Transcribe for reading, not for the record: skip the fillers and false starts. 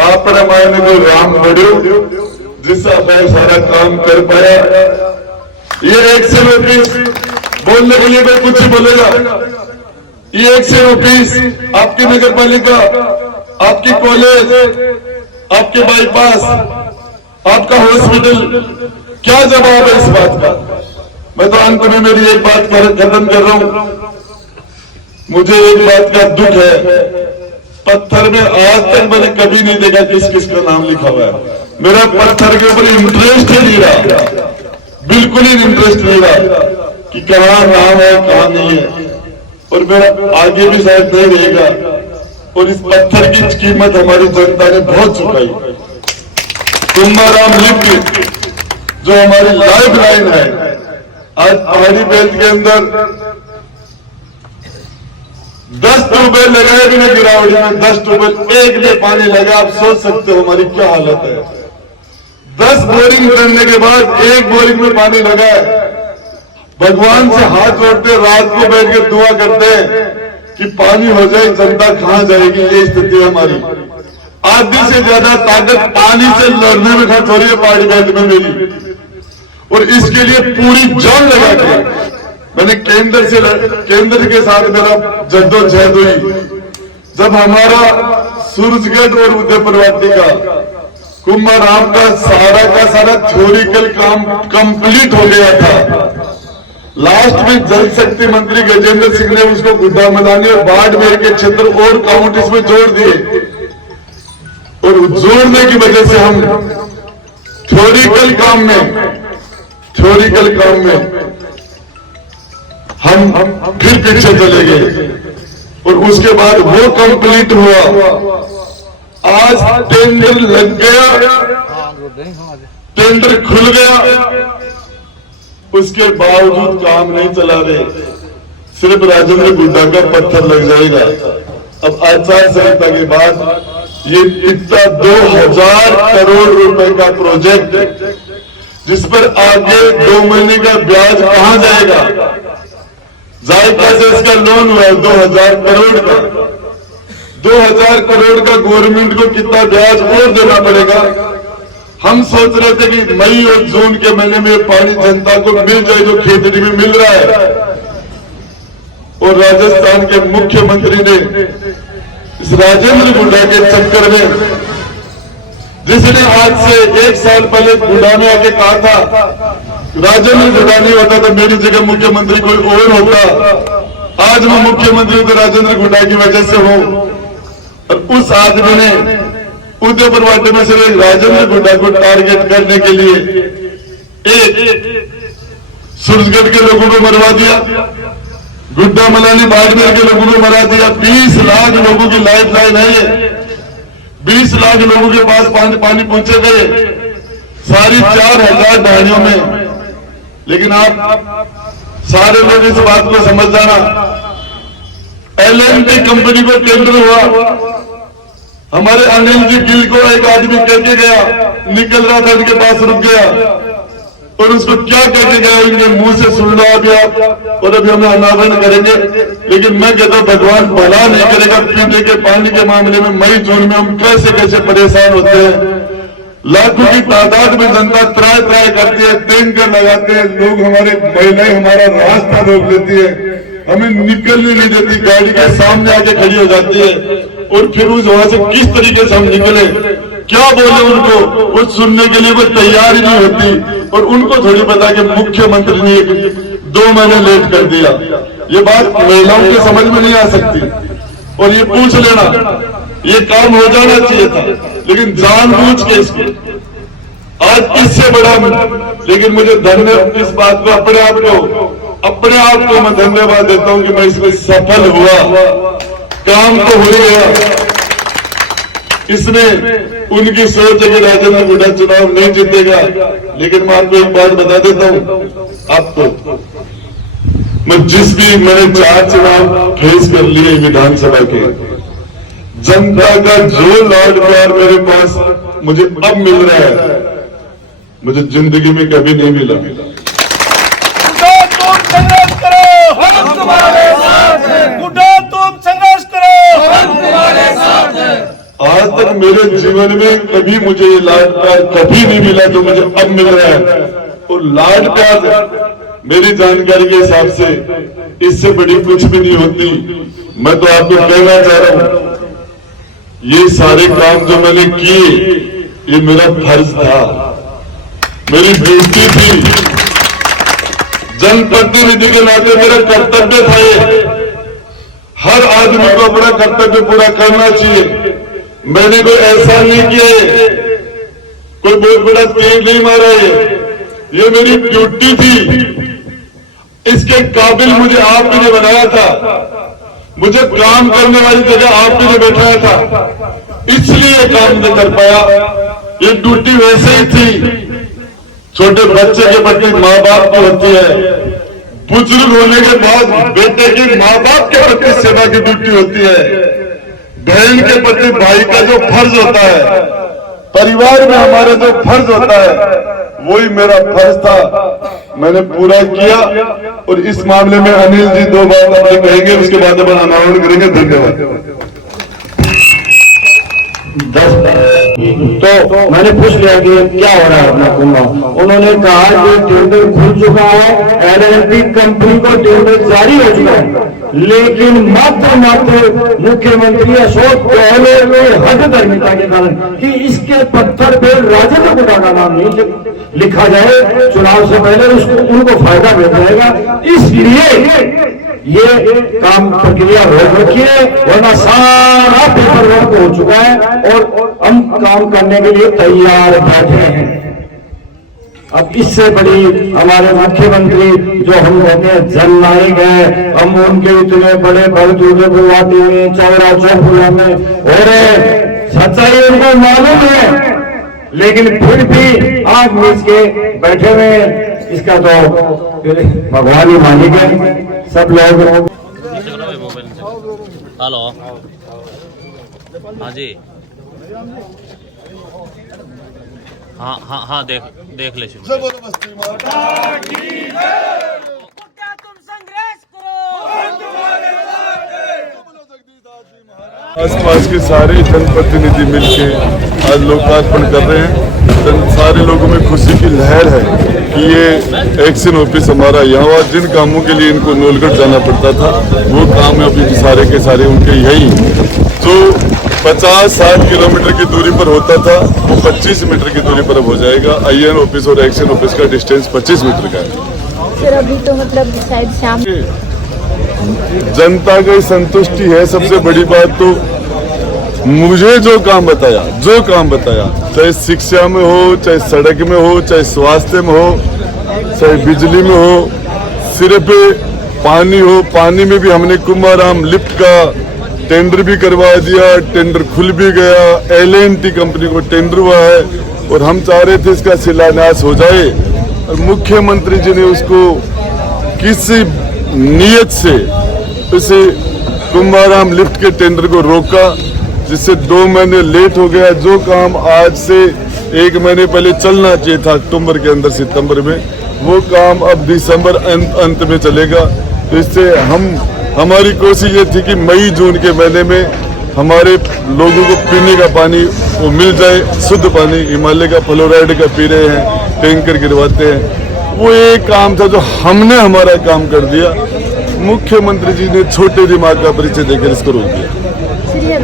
आपने मायने जो राम बढ़ो जिससे मैं सारा काम कर पाया। ये 100 रुपीस बोलने के लिए कोई कुछ ही बोलेगा। ये 100 रुपीस आपकी नगर पालिका, आपकी कॉलेज, आपके बाईपास, आपका हॉस्पिटल, क्या जवाब है इस बात का? मैं तो अंत में मेरी एक बात खत्म कर रहा हूं। मुझे एक बात का दुख है, पत्थर में आज तक मैंने कभी नहीं देखा किस किस का नाम लिखा हुआ है। मेरा पत्थर के ऊपर इंटरेस्ट ही नहीं रहा, बिल्कुल ही इंटरेस्ट नहीं रहा कि कहां नाम है कहां नहीं है, और मेरा आगे भी शायद नहीं रहेगा। और इस पत्थर की कीमत हमारी जनता ने बहुत चुकाई। कुंभाराम लिफ्ट जो हमारी लाइफ लाइन है, आज पहाड़ी बेल्ट के अंदर 10 ट्यूबवेल लगाए भी नहीं गिरावड़ी में, 10 ट्यूबवेल एक में पानी लगा। आप सोच सकते हो हमारी क्या हालत है। 10 बोरिंग करने के बाद एक बोरिंग में पानी लगा है। भगवान से हाथ जोड़ते रात को बैठ कर दुआ करते हैं कि पानी हो जाए, जनता कहां जाएगी। ये स्थिति है हमारी। आधी से ज्यादा ताकत पानी से लड़ने में खर्च हो रही है पहाड़ी बेल्ट में मेरी, और इसके लिए पूरी जान लगा के मैंने केंद्र के साथ मेरा जद्दोजहद हुई। जब हमारा सूरजगढ़ और उदयपुरवाटी का कुंभाराम का सारा थ्योरिकल काम कंप्लीट हो गया था। लास्ट में जल शक्ति मंत्री गजेंद्र सिंह ने उसको गुड्डा मदानी और बाड़मेर के क्षेत्र और काउंट इसमें जोड़ दिए, और जोड़ने की वजह से हम थ्योरिकल काम में हम फिर पीछे चले गए, और उसके बाद वो कंप्लीट हुआ। आज टेंडर लग गया, टेंडर खुल गया, उसके बावजूद काम नहीं चला रहे। सिर्फ राजेंद्र गुड्डा का पत्थर लग जाएगा। अब आचार संहिता के बाद ये इतना 2000 करोड़ रुपए का प्रोजेक्ट, जिस पर आगे 2 महीने का ब्याज कहां जाएगा? जायका से इसका लोन हुआ 2000 करोड़ का। 2000 करोड़ का गवर्नमेंट को कितना ब्याज और देना पड़ेगा? हम सोच रहे थे कि मई और जून के महीने में पानी जनता को मिल जाए जो खेतड़ी में मिल रहा है, और राजस्थान के मुख्यमंत्री ने इस राजेंद्र गुड्डा के चक्कर में, जिसने आज से 1 साल पहले गुड्डा में आके कहा था राजेंद्र गुड्डा नहीं होता तो मेरी जगह मुख्यमंत्री कोई और होता, आज मैं मुख्यमंत्री तो राजेंद्र गुड्डा की वजह से हूं। और उस आदमी ने उदयपुरवाटी में से राजेंद्र गुड्डा को टारगेट करने के लिए एक सूरजगढ़ के लोगों को मरवा दिया, गुड्डा मलानी बाड़मेर के लोगों को मरा दिया। 20 लाख लोगों की लाइफ लाइन है ये। 20 लाख लोगों के पास पानी पहुंचे गए, सारी 4000 ढाणियों में। लेकिन आप सारे लोग इस बात को समझ जाना, LNT कंपनी को टेंडर हुआ, हमारे अनिल जी गिल को एक आदमी कह के गया, निकल रहा था इनके पास रुक गया, और उसको क्या कह के गया इनके मुंह से सुन लो अभी आप, और अभी हमें अनावरण करेंगे। लेकिन मैं कहता हूं भगवान भला नहीं करेगा। पीने के पानी के मामले में मई जून में हम कैसे परेशान होते हैं। लाखों की तादाद में जनता त्राय करती है, टैंकर लगाते हैं लोग, हमारे महिलाएं हमारा रास्ता रोक देती है, हमें निकलने नहीं देती, गाड़ी के सामने आके खड़ी हो जाती है, और फिर उस वहां से किस तरीके से हम निकले, क्या बोले उनको, वो सुनने के लिए वो तैयार ही नहीं होती। और उनको थोड़ी पता कि मुख्यमंत्री ने 2 महीने लेट कर दिया। ये बात महिलाओं के समझ में नहीं आ सकती। और ये पूछ लेना, ये काम हो जाना चाहिए था, लेकिन जानबूझ के इसको आज इससे बड़ा। लेकिन मुझे धन्यवाद इस बात को अपने आप को मैं धन्यवाद देता हूं कि मैं इसमें सफल हुआ, काम तो हो गया। इसमें उनकी सोच है कि राजेंद्र गुड्डा चुनाव नहीं जीतेगा, लेकिन मैं आपको एक बात बता देता हूं आपको, मैंने 4 चुनाव फेस कर लिए विधानसभा के। जनता का जो लाड प्यार मेरे पास मुझे अब मिल रहा है, मुझे जिंदगी में कभी नहीं मिला। तुम संघर्ष करो, हम तुम्हारे साथ हैं। गुड्डा तुम संघर्ष करो, हम तुम्हारे साथ हैं। आज तक मेरे जीवन में कभी मुझे ये लाड प्यार कभी नहीं मिला जो मुझे अब मिल रहा है। और लाड प्यार मेरी जानकारी के हिसाब से इससे बड़ी कुछ भी नहीं होती। मैं तो आपको कहना चाह रहा हूं, ये सारे काम जो मैंने किए ये मेरा फर्ज था, मेरी ड्यूटी थी, जनप्रतिनिधि के नाते मेरा कर्तव्य था। ये हर आदमी को अपना कर्तव्य पूरा करना चाहिए। मैंने कोई ऐसा नहीं किया, कोई बहुत बड़ा तीर नहीं मारा है, ये मेरी ड्यूटी थी। इसके काबिल मुझे आपने ने बनाया था, मुझे काम करने वाली जगह आपने ने बैठाया था, इसलिए काम नहीं कर पाया। ये ड्यूटी वैसे ही थी, छोटे बच्चे के प्रति माँ बाप की होती है, बुजुर्ग होने के बाद बेटे की माँ बाप के प्रति सेवा की ड्यूटी होती है, बहन के प्रति भाई का जो फर्ज होता है, परिवार में हमारा जो फर्ज होता है, वही मेरा फर्ज था, मैंने पूरा किया। और इस मामले में अनिल जी 2 बात अपने कहेंगे, उसके बाद अपन अनावरण करेंगे। धन्यवाद। तो मैंने पूछ लिया कि क्या हो रहा है अपना कुंभ। उन्होंने कहा कि टेंडर खुल चुका है, एलएनटी कंपनी को टेंडर जारी हो चुका है, लेकिन मात्र मुख्यमंत्री अशोक गहलोत की हठधर्मिता के कारण कि इसके पत्थर पे राजेंद्र गुप्ता का नाम नहीं लिखा जाए, चुनाव से पहले उनको फायदा मिल जाएगा, इसलिए ये काम प्रक्रिया रोक रखी है, वरना सारा पेपर वर्क हो चुका है और हम काम करने के लिए तैयार बैठे हैं। अब इससे बड़ी हमारे मुख्यमंत्री जो हम कहते हैं जननायक है, हम उनके इतने बड़े भरतूरे गुवाहाटी में, चौरा चौपुरा में हो रहे, सच्चाई उनको मालूम है, लेकिन फिर भी आग मीच के बैठे हुए। इसका तो भगवान ही मालिक है, सब लोग। हेलो, हाँ जी, हाँ देख ले शुरू। आसपास के सारे जनप्रतिनिधि मिलकर आज लोकार्पण कर रहे हैं। सारे लोगों में खुशी की लहर है कि ये एक्शन ऑफिस हमारा यहाँ, जिन कामों के लिए इनको नोलगढ़ जाना पड़ता था वो काम अभी सारे के सारे उनके यही, जो 50-60 किलोमीटर की दूरी पर होता था वो 25 मीटर की दूरी पर अब हो जाएगा। आईएन ऑफिस और एक्शन ऑफिस का डिस्टेंस 25 मीटर का है। फिर अभी तो मतलब शायद शाम जनता की संतुष्टि है सबसे बड़ी बात। तो मुझे जो काम बताया, चाहे शिक्षा में हो, चाहे सड़क में हो, चाहे स्वास्थ्य में हो, चाहे बिजली में हो, सिर्फ पानी हो, पानी में भी हमने कुंभाराम लिफ्ट का टेंडर भी करवा दिया, टेंडर खुल भी गया, एलएनटी कंपनी को टेंडर हुआ है और हम चाह रहे थे इसका शिलान्यास हो जाए। और मुख्यमंत्री जी ने उसको किसी नियत से इसे कुंभाराम लिफ्ट के टेंडर को रोका, जिससे 2 महीने लेट हो गया। जो काम आज से 1 महीने पहले चलना चाहिए था अक्टूबर के अंदर, सितंबर में, वो काम अब दिसंबर अंत में चलेगा। तो इससे हमारी कोशिश ये थी कि मई जून के महीने में हमारे लोगों को पीने का पानी वो मिल जाए, शुद्ध पानी, हिमालय का फ्लोराइड का पी रहे हैं, टैंकर गिरवाते हैं। वो एक काम था जो हमने हमारा काम कर दिया। मुख्यमंत्री जी ने छोटे दिमाग का परिचय देकर इसको रोक दिया।